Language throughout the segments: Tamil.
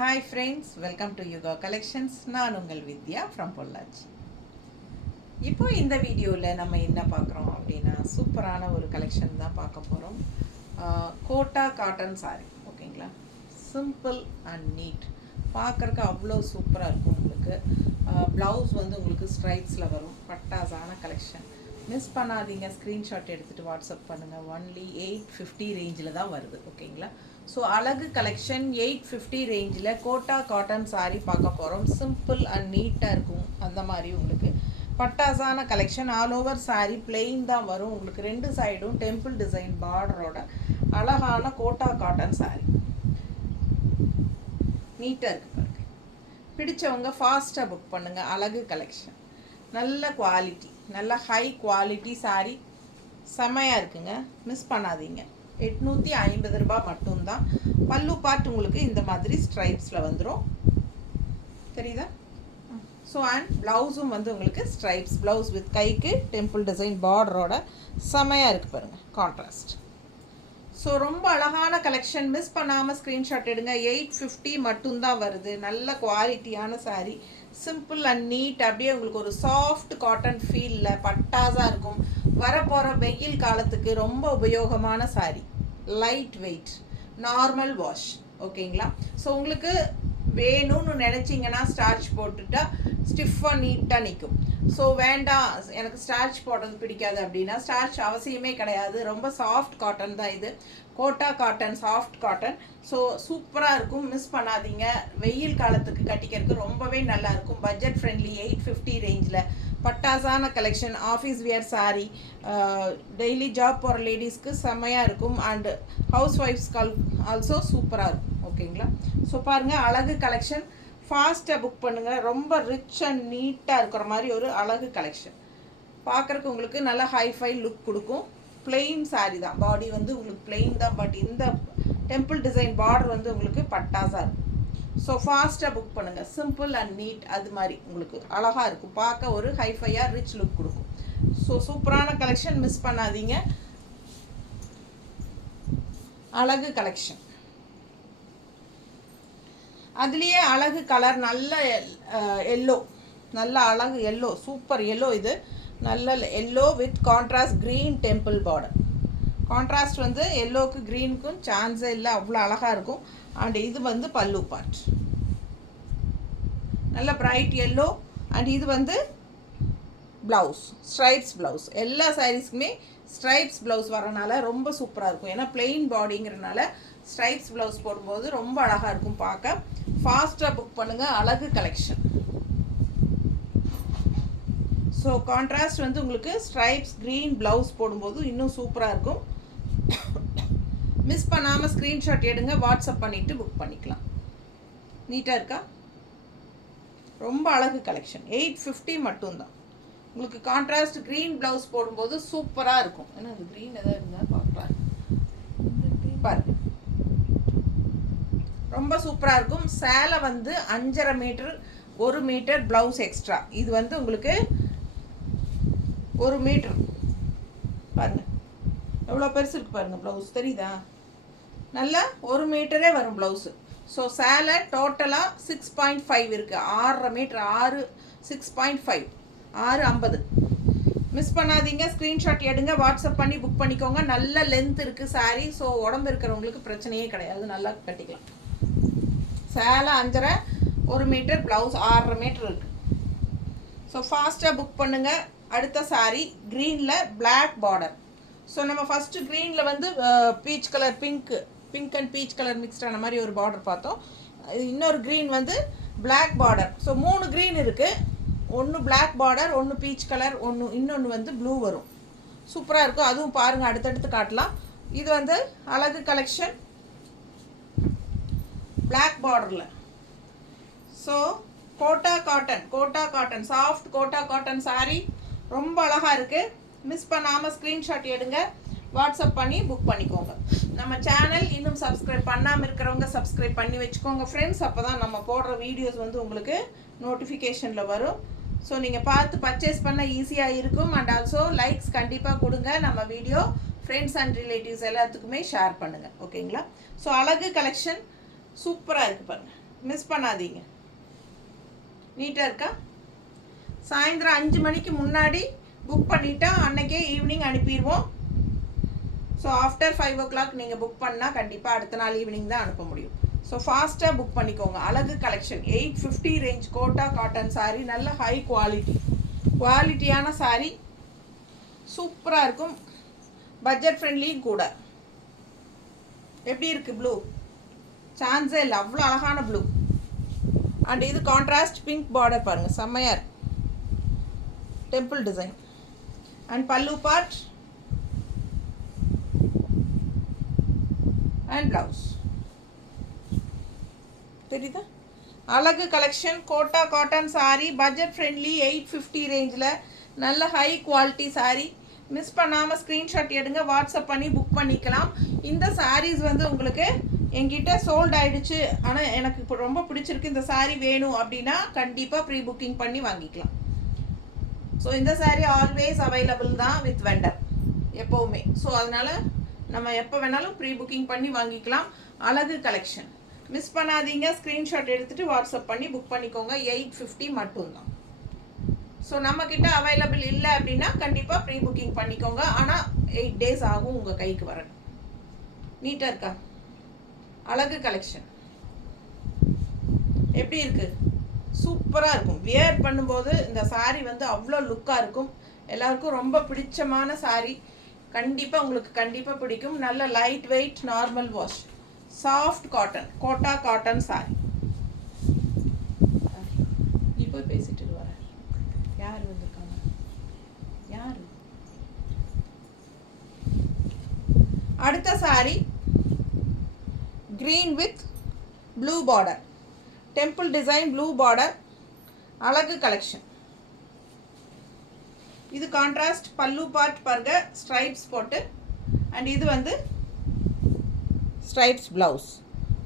Hi friends, welcome to Yoga Collections. நான் உங்கள் வித்யா ஃப்ரம் பொள்ளாச்சி. இப்போ இந்த வீடியோவில் நம்ம என்ன பார்க்குறோம் அப்படின்னா சூப்பரான ஒரு கலெக்ஷன் தான் பார்க்க போகிறோம். கோட்டா காட்டன் சாரி, ஓகேங்களா? சிம்பிள் அண்ட் நீட், பார்க்குறக்கு அவ்வளோ சூப்பராக இருக்கும். உங்களுக்கு ப்ளவுஸ் வந்து உங்களுக்கு ஸ்ட்ரைப்ஸில் வரும். பட்டாசான கலெக்ஷன், மிஸ் பண்ணாதீங்க. ஸ்க்ரீன்ஷாட் எடுத்துகிட்டு வாட்ஸ்அப் பண்ணுங்கள். ஒன்லி 850 ரேஞ்சில் தான் வருது, ஓகேங்களா? ஸோ அழகு கலெக்ஷன் 850 ரேஞ்சில் கோட்டா காட்டன் சாரீ பார்க்க போகிறோம். சிம்பிள் அண்ட் நீட்டாக இருக்கும். அந்த மாதிரி உங்களுக்கு பட்டாசான collection. All over sari plain தான் வரும். உங்களுக்கு ரெண்டு சைடும் டெம்பிள் டிசைன் பார்டரோட அழகான கோட்டா காட்டன் சாரீ நீட்டாக இருக்குது பாருங்க. பிடிச்சவங்க ஃபாஸ்ட்டாக புக் பண்ணுங்கள். அழகு கலெக்ஷன், நல்ல குவாலிட்டி, நல்ல ஹை குவாலிட்டி சாரீ, செம்மையாக இருக்குங்க. மிஸ் பண்ணாதீங்க. 850 ரூபாய் மட்டும்தான். பல்லு பார்ட் உங்களுக்கு இந்த மாதிரி ஸ்ட்ரைப்ஸில் வந்துடும், தெரியுதா? ஸோ அண்ட் ப்ளவுஸும் வந்து உங்களுக்கு ஸ்ட்ரைப்ஸ் ப்ளவுஸ் வித் கைக்கு டெம்பிள் டிசைன் பார்டரோட செமையாக இருக்குது பாருங்கள், கான்ட்ராஸ்ட். ஸோ ரொம்ப அழகான கலெக்ஷன். மிஸ் பண்ணாமல் ஸ்க்ரீன்ஷாட் எடுங்க. 850 மட்டும்தான் வருது. நல்ல குவாலிட்டியான சாரீ, சிம்பிள் அண்ட் நீட். அப்படியே உங்களுக்கு ஒரு சாஃப்ட் காட்டன் ஃபீலில் பட்டாஸாக இருக்கும். வரப்போகிற வெயில் காலத்துக்கு ரொம்ப உபயோகமான sari. Light weight, normal wash, ஓகேங்களா? ஸோ உங்களுக்கு வேணும்னு நினச்சிங்கன்னா ஸ்டார்ச் போட்டுட்டா ஸ்டிஃபாக நீட்டாக நிற்கும். ஸோ வேண்டாம், எனக்கு ஸ்டார்ச் போடுறது பிடிக்காது அப்படின்னா ஸ்டார்ச் அவசியமே கிடையாது. ரொம்ப சாஃப்ட் காட்டன் தான் இது, Kota cotton, soft cotton. So சூப்பராக இருக்கும். மிஸ் பண்ணாதீங்க. வெயில் காலத்துக்கு கட்டிக்கிறதுக்கு ரொம்பவே நல்லாயிருக்கும். பட்ஜெட் ஃப்ரெண்ட்லி, 850 ரேஞ்சில் பட்டாசான collection. Office wear sari, daily job போகிற லேடிஸ்க்கு செம்மையாக இருக்கும். அண்டு ஹவுஸ் ஒய்ஃப்ஸ்க்கு ஆல்சோ சூப்பராக இருக்கும், ஓகேங்களா? ஸோ பாருங்கள், அழகு கலெக்ஷன். ஃபாஸ்ட்டாக புக் பண்ணுங்கள். ரொம்ப ரிச் அண்ட் நீட்டாக இருக்கிற மாதிரி ஒரு அழகு கலெக்ஷன். பார்க்குறக்கு உங்களுக்கு நல்ல ஹைஃபை லுக் கொடுக்கும். பிளெயின் சாரீ தான், பாடி வந்து உங்களுக்கு பிளெயின் தான். பட் இந்த டெம்பிள் டிசைன் பார்டர் வந்து உங்களுக்கு பட்டாஸாக இருக்கும். ஸோ ஃபாஸ்ட்டாக புக் பண்ணுங்கள். சிம்பிள் அண்ட் நீட், அது மாதிரி உங்களுக்கு அழகாக இருக்கும். பார்க்க ஒரு ஹைஃபையாக ரிச் லுக் கொடுக்கும். ஸோ சூப்பரான கலெக்ஷன், மிஸ் பண்ணாதீங்க. அழகு கலெக்ஷன். அதுலேயே அழகு கலர், நல்ல எல்லோ, நல்ல அழகு எல்லோ, சூப்பர் எல்லோ. இது நல்ல yellow with contrast green temple border. Contrast வந்து எல்லோவுக்கு க்ரீனுக்கும் சான்ஸே இல்லை, அவ்வளோ அழகாக இருக்கும். அண்ட் இது வந்து பல்லு பார்ட், நல்ல பிரைட் எல்லோ. அண்ட் இது வந்து ப்ளவுஸ், ஸ்ட்ரைப்ஸ் ப்ளவுஸ். எல்லா சாரீஸ்க்குமே ஸ்ட்ரைப்ஸ் ப்ளவுஸ் வரனால ரொம்ப சூப்பராக இருக்கும். ஏன்னா பிளெயின் பாடிங்கிறனால ஸ்ட்ரைப்ஸ் ப்ளவுஸ் போடும்போது ரொம்ப அழகாக இருக்கும் பார்க்க. ஃபாஸ்ட்டாக புக் பண்ணுங்கள். அழகு கலெக்ஷன். ஸோ கான்ட்ராஸ்ட் வந்து உங்களுக்கு ஸ்ட்ரைப்ஸ் க்ரீன் ப்ளவுஸ் போடும்போது இன்னும் சூப்பராக இருக்கும். மிஸ் பண்ணாமல் ஸ்க்ரீன்ஷாட் எடுங்க, வாட்ஸ்அப் பண்ணிவிட்டு புக் பண்ணிக்கலாம். நீட்டாக இருக்கா? ரொம்ப அழகு கலெக்ஷன். 850 மட்டும்தான். உங்களுக்கு கான்ட்ராஸ்ட் க்ரீன் ப்ளவுஸ் போடும்போது சூப்பராக இருக்கும். ஏன்னா அது க்ரீன் எதாவது இருந்தால் பார்க்கலாம் பாருங்க, ரொம்ப சூப்பராக இருக்கும். சேலை வந்து 5.5 மீட்டர், 1 மீட்டர் ப்ளவுஸ் எக்ஸ்ட்ரா. இது வந்து உங்களுக்கு 1 மீட்டர் பாருங்கள், எவ்வளோ பெருசு இருக்குது பாருங்கள். ப்ளவுஸ் தெரியுதா? நல்லா 1 மீட்டரே வரும் ப்ளவுஸு. ஸோ சேலை டோட்டலாக 6.5 இருக்குது. 6.5 மீட்டர், 6.5, 6.50. மிஸ் பண்ணாதீங்க. ஸ்க்ரீன்ஷாட் எடுங்க, வாட்ஸ்அப் பண்ணி புக் பண்ணிக்கோங்க. நல்ல லென்த் இருக்குது சாரீ. ஸோ உடம்பு இருக்கிறவங்களுக்கு பிரச்சனையே கிடையாது, நல்லா கட்டிக்கலாம். சேலை 5.5, 1 மீட்டர், ப்ளவுஸ் 6.5 மீட்டர் இருக்குது. ஸோ ஃபாஸ்ட்டாக புக் பண்ணுங்கள். அடுத்த சாரீ க்ரீனில் பிளாக் பார்டர். ஸோ நம்ம ஃபஸ்ட்டு க்ரீனில் வந்து peach colour, pink and peach colour மிக்ஸ்டான மாதிரி ஒரு பார்டர் பார்த்தோம். இன்னொரு க்ரீன் வந்து பிளாக் பார்டர். ஸோ 3 க்ரீன் இருக்குது. ஒன்று பிளாக் பார்டர், ஒன்று பீச் கலர், இன்னொன்று வந்து ப்ளூ வரும். சூப்பராக இருக்கும். அதுவும் பாருங்கள், அடுத்தடுத்து காட்டலாம். இது வந்து அழகு கலெக்ஷன், பிளாக் பார்டரில். So Kota cotton, soft Kota cotton sari ரொம்ப அழகாக இருக்குது. மிஸ் பண்ணாமல் ஸ்க்ரீன்ஷாட் எடுங்க, வாட்ஸ்அப் பண்ணி புக் பண்ணிக்கோங்க. நம்ம சேனல் இன்னும் சப்ஸ்கிரைப் பண்ணாமல் இருக்கிறவங்க சப்ஸ்கிரைப் பண்ணி வச்சுக்கோங்க ஃப்ரெண்ட்ஸ். அப்போ தான் நம்ம போடுற வீடியோஸ் வந்து உங்களுக்கு நோட்டிஃபிகேஷனில் வரும். ஸோ நீங்கள் பார்த்து பர்ச்சேஸ் பண்ண ஈஸியாக இருக்கும். அண்ட் ஆல்சோ லைக்ஸ் கண்டிப்பாக கொடுங்க. நம்ம வீடியோ ஃப்ரெண்ட்ஸ் அண்ட் ரிலேட்டிவ்ஸ் எல்லாத்துக்குமே ஷேர் பண்ணுங்கள், ஓகேங்களா? ஸோ அழகு கலெக்ஷன் சூப்பராக இருக்குது பாருங்கள். மிஸ் பண்ணாதீங்க. நீட்டாக இருக்கா? சாயந்தரம் 5 மணிக்கு முன்னாடி புக் பண்ணிட்டா அன்றைக்கே ஈவினிங் அனுப்பிடுவோம். ஸோ ஆஃப்டர் 5 o'clock நீங்கள் புக் பண்ணால் கண்டிப்பாக அடுத்த நாள் ஈவினிங் தான் அனுப்ப முடியும். ஸோ ஃபாஸ்ட்டாக புக் பண்ணிக்கோங்க. அழகு collection 850 range Kota cotton sari, நல்ல ஹை குவாலிட்டியான சாரீ, சூப்பராக இருக்கும், பட்ஜெட் ஃப்ரெண்ட்லியும் கூட. எப்படி இருக்குது ப்ளூ? சான்ஸே இல்லை, அவ்வளோ அழகான ப்ளூ. அண்ட் இது கான்ட்ராஸ்ட் பிங்க் பார்டர் பாருங்கள், செம்மையாக இருக்கு, temple design. And pallu part and blouse தெரியுதா? அழகு collection Kota cotton sari, budget friendly, 850 ரேஞ்சில் நல்ல ஹை குவாலிட்டி சாரீ. மிஸ் பண்ணாமல் ஸ்க்ரீன்ஷாட் எடுங்க, வாட்ஸ்அப் பண்ணி புக் பண்ணிக்கலாம். இந்த சாரீஸ் வந்து உங்களுக்கு என்கிட்ட சோல்ட் ஆகிடுச்சு, ஆனால் எனக்கு இப்போ ரொம்ப பிடிச்சிருக்கு, இந்த சாரீ வேணும் அப்படின்னா கண்டிப்பாக ப்ரீ புக்கிங் பண்ணி வாங்கிக்கலாம். ஸோ இந்த சாரீ ஆல்வேஸ் அவைலபிள் தான் வித் வெண்டர் எப்போவுமே. ஸோ அதனால் நம்ம எப்போ வேணாலும் ப்ரீ புக்கிங் பண்ணி வாங்கிக்கலாம். அழகு கலெக்ஷன் மிஸ் பண்ணாதீங்க, ஸ்க்ரீன்ஷாட் எடுத்துகிட்டு வாட்ஸ்அப் பண்ணி புக் பண்ணிக்கோங்க. 850 மட்டும்தான். ஸோ நம்மக்கிட்ட அவைலபிள் இல்லை அப்படின்னா கண்டிப்பாக ப்ரீ புக்கிங் பண்ணிக்கோங்க. ஆனால் 8 days ஆகும் உங்கள் கைக்கு வரணும். நீட்டாக இருக்கா? அழகு கலெக்ஷன் எப்படி இருக்குது? சூப்பராக இருக்கும். வியர் பண்ணும்போது இந்த சாரீ வந்து அவ்வளோ லுக்காக இருக்கும். எல்லாருக்கும் ரொம்ப பிடிச்சமான சாரீ. கண்டிப்பாக உங்களுக்கு கண்டிப்பாக பிடிக்கும். நல்ல lightweight, normal wash, soft cotton, Kota cotton sari. நீ போய் பேசிட்டு வர. யார் வந்திருக்காங்க? யார்? அடுத்த sari green with blue border, temple design blue border, அழகு கலெக்ஷன். இது கான்ட்ராஸ்ட் பல்லு பார்ட் பாருங்க, ஸ்ட்ரைப்ஸ் போட்டு. அண்ட் இது வந்து ஸ்ட்ரைப்ஸ் ப்ளவுஸ்.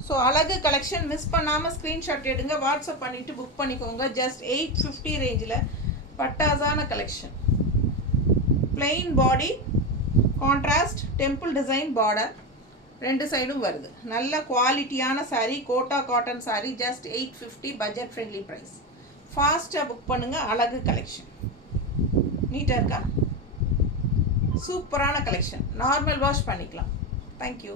ஸோ அழகு கலெக்ஷன் மிஸ் பண்ணாமல் ஸ்க்ரீன்ஷாட் எடுங்க, வாட்ஸ்அப் பண்ணிவிட்டு புக் பண்ணிக்கோங்க. ஜஸ்ட் 850 ரேஞ்சில் பட்டாசான collection. Plain body, contrast temple design border, 2 சைடும் வருது. நல்ல குவாலிட்டியான sari, Kota cotton sari, just 850, budget friendly price. ஃபாஸ்ட்டாக புக் பண்ணுங்கள். அழகு கலெக்ஷன் நீட்டாக இருக்கா? சூப்பரான கலெக்ஷன். நார்மல் வாஷ் பண்ணிக்கலாம். தேங்க்யூ.